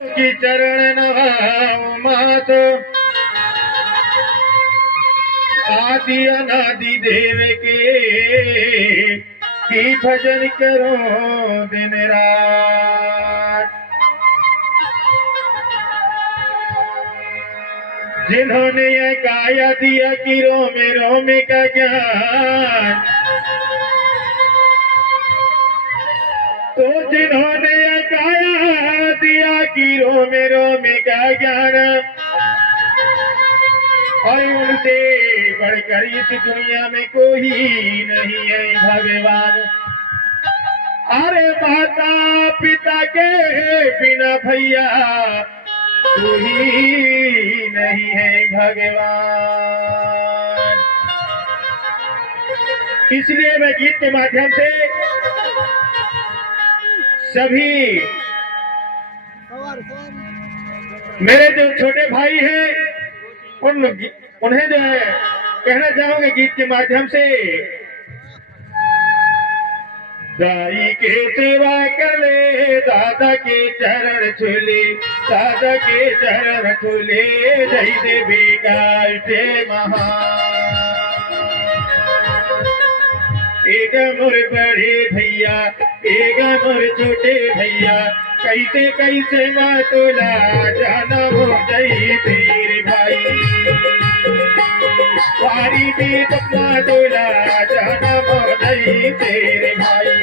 की चरण नवाओ मात आदि अनादि देव के की भजन करो दिन रात। जिन्होंने यह गाया दिया कि रोमे रोमे का ज्ञान, तो जिन्होंने यह गाया दिया कि रोमे रोमे का ज्ञान, और उनसे बढ़कर इस दुनिया में कोई नहीं है भगवान। अरे माता पिता के बिना भैया तू ही नहीं है भगवान। इसलिए मैं गीत के माध्यम से सभी मेरे जो छोटे भाई हैं उन्हें जो है कहना चाहूंगे गीत के माध्यम से, दाई के सेवा कर ले दादा के चरण छूले, दादा के चरण छूले, जय देवी गाय महान। एक मोर बड़े भैया एक मोर छोटे भैया, कैसे कैसे माँ तोला जाना वो जय तेरे भाई। वारी भी माँ तोला जाना वो जय तेरे भाई।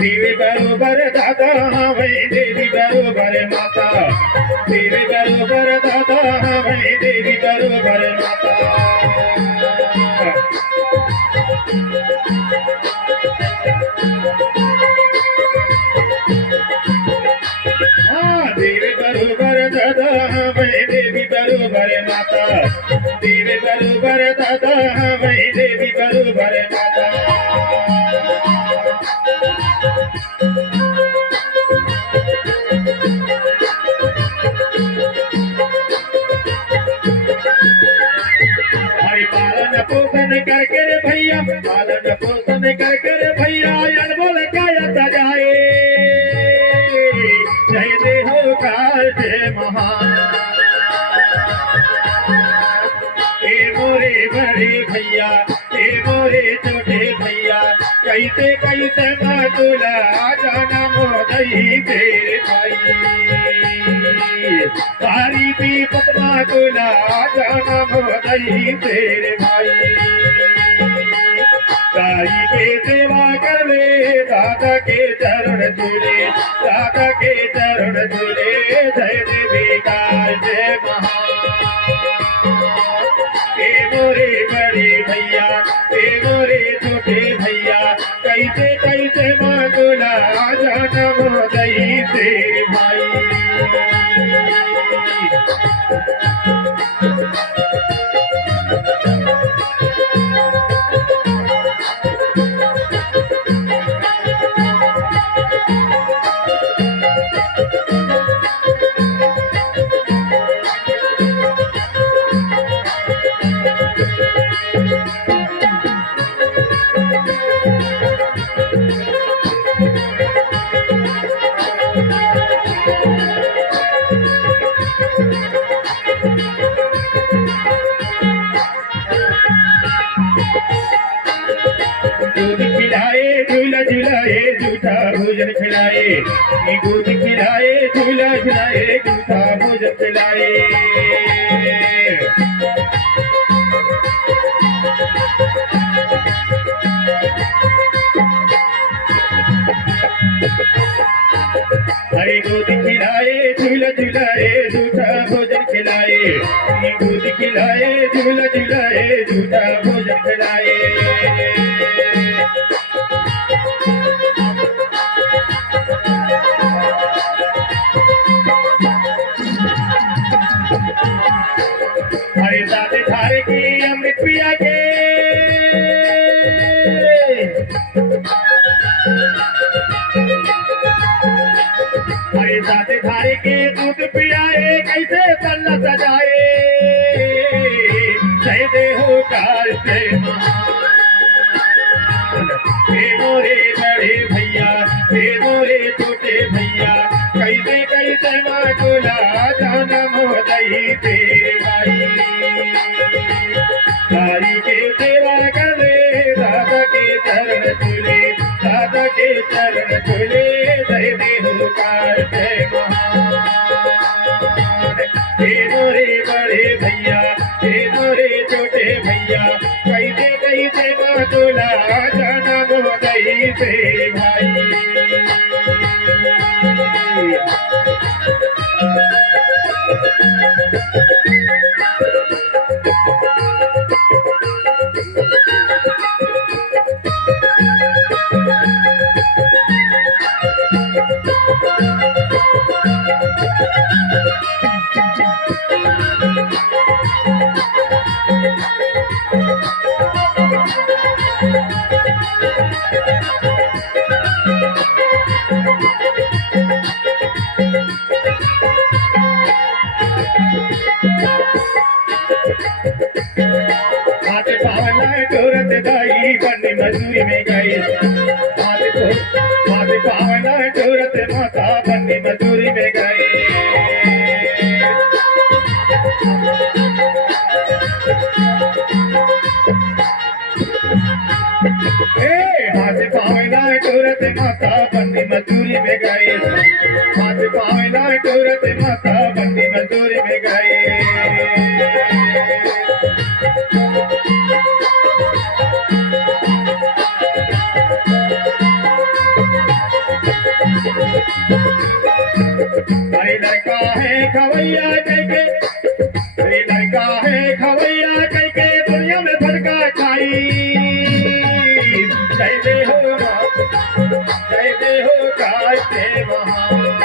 देवी बरोबर दादा वही देवी बरोबर माता, देवी बरोबर दादा वही देवी बरोबर माता। हाँ देवी बरोबर दादा वही देवी बरोबर माता, देवी बरोबर दादा वही देवी बरोबर माता। पोषण करके रे भैया, पालन पोषण करके रे भैया, अनमोल काया सजाए, जय देहो काल जय महान। ए मोरे बड़े भैया ए मोरे छोटे भैया, कैसे कैसे माँ तोला जाना मोदई तेरे भाई। सारी भी पत्मा तोला जाना मोदई तेरे भाई। दाई के सेवा कर ले दादा के चरण झूले, दादा के चरण झूले, जय देवी काल जय महान। ए मोरे बड़े भैया ए मोरे छोटे भैया, कैसे कैसे माँ तोला जाना मोदई तेरे भाई। दूध खिलाए झूला झुलाए जूठा भोजन खिलाए, दूध खिलाए झूला झुलाए जूठा भोजन खिलाए। हरे दूध खिलाए झूला झुलाए जूठा भोजन खिलाए, दूध खिलाए झूला झुलाए जूठा भोजन खिलाए। गाय के दूध पियाए कैसे तन सजाए जय देहो काल से महान हे मोरे बड़े भैया हे मोरे छोटे भैया कैसे कैसे माटोला जन्म दही तेरे भाई गाय के सेवा करे दादा के चरण छूले दादा के चरण छूले जय देहो काल से महान हे मोरे बड़े भैया हे मोरे छोटे भैया कैसे कैसे माटोला जन्म दही तेरे भाई हाथ पावला टोरत दाई बनी मजूरी में गई हाथ पावला टोरत माता बनी मजूरी में गई हाथ पावला टोरत माता बनी मजूरी में गई हाथ पावला टोरत माता बनी मजूरी में गई अरे लड़का है खवैया कहके अरे लड़का है खवैया कहके दुनिया में भड़का खाई जय देहो काटे महान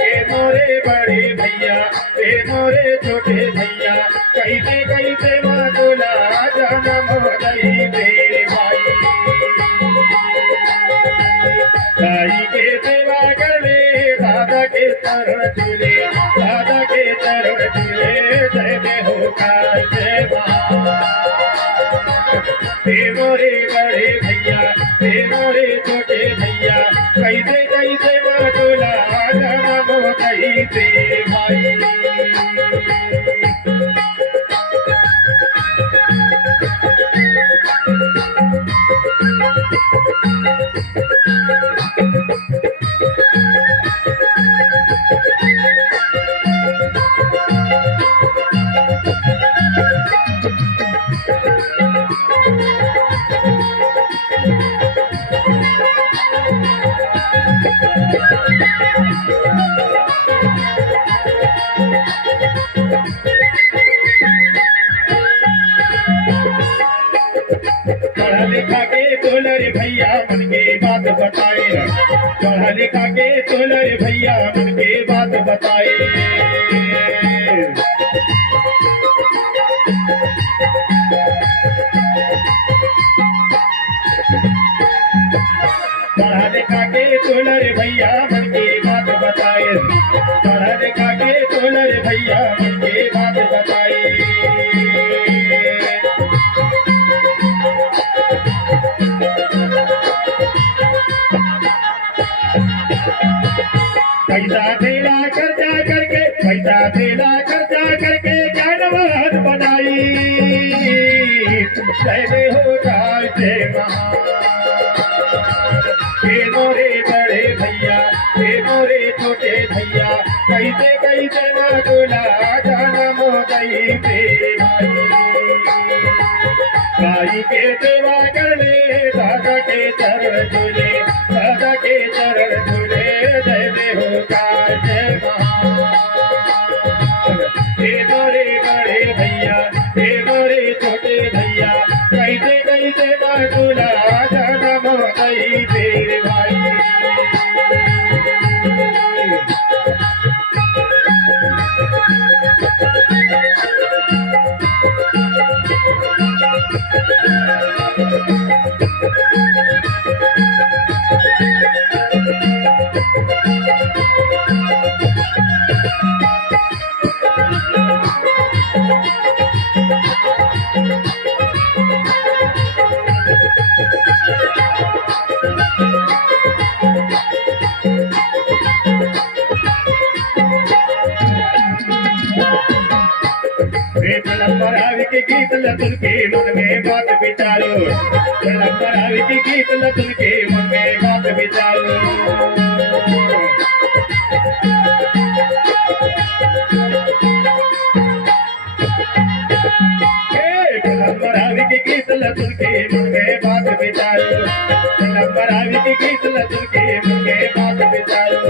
हे मोरे बड़े भैया हे मोरे छोटे भैया कैसे कैसे माटोला जन्म दही तेरे भाई गाय के सेवा करे दादा के चरण छूले दादा के चरण छूले जय देहो काल से महान हे मोरे बड़े भैया हे मोरे छोटे भैया कैसे कैसे माटोला जन्म दही तेरे भाई पढ़ा लिखा के तोलर भैया मन के बात बताए पढ़ा लिखा के तोलर भैया मन के बात बताए पढ़ा लिखा के तोलर भैया मन के बात बताए पढ़ा लिखा के तोलर भैया मन के बात बताए पैसा देला खर्चा करके ज्ञानवान बनाई जय देहो काल से महान हे मोरे बड़े भैया हे मोरे छोटे भैया कैसे कैसे माटोला जन्म दही तेरे भाई गाय के सेवा करले दादा के चरण छूले दादा के चरण छूले जय देहो काल से महान हे मोरे बड़े भैया हे मोरे छोटे भैया कैसे कैसे माटोला जन्म दही तेरे भाई लतुन के मन में बात विचारो, लंबरावी की गीत लतुन के मन में बात विचारो। लंबरावी की गीत लतुन के मन में बात विचारो, लंबरावी की गीत लतुन के मन में बात विचारो।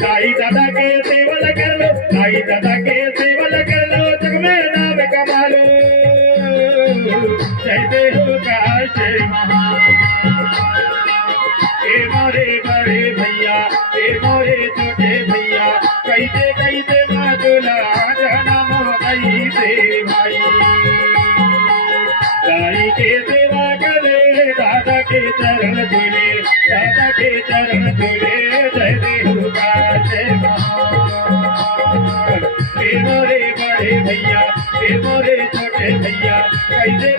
साई दादा के सेवल कर लो, साई दादा के सेवल कर लो, जग में नाम कमा लो। जय देव का जय महान। ए मोरे बड़े भैया, ए मोरे छोटे भैया, कैसे मातुला जन्म कैसे भाई। साई के सेवा करे दादा के चरण धुले, दादा के चरण धुले। जय देव का जय महान। ए मोरे बड़े भैया, ए मोरे छोटे भैया, कैसे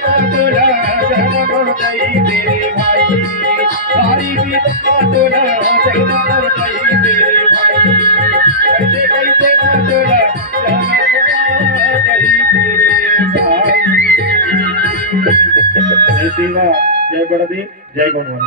मातुला जन्म कैसे भाई। भाई भी मातुला जन्म कैसे भाई। कैसे मातुला जन्म कैसे भाई। जय शिवा, जय बड़देव, जय गुणवान।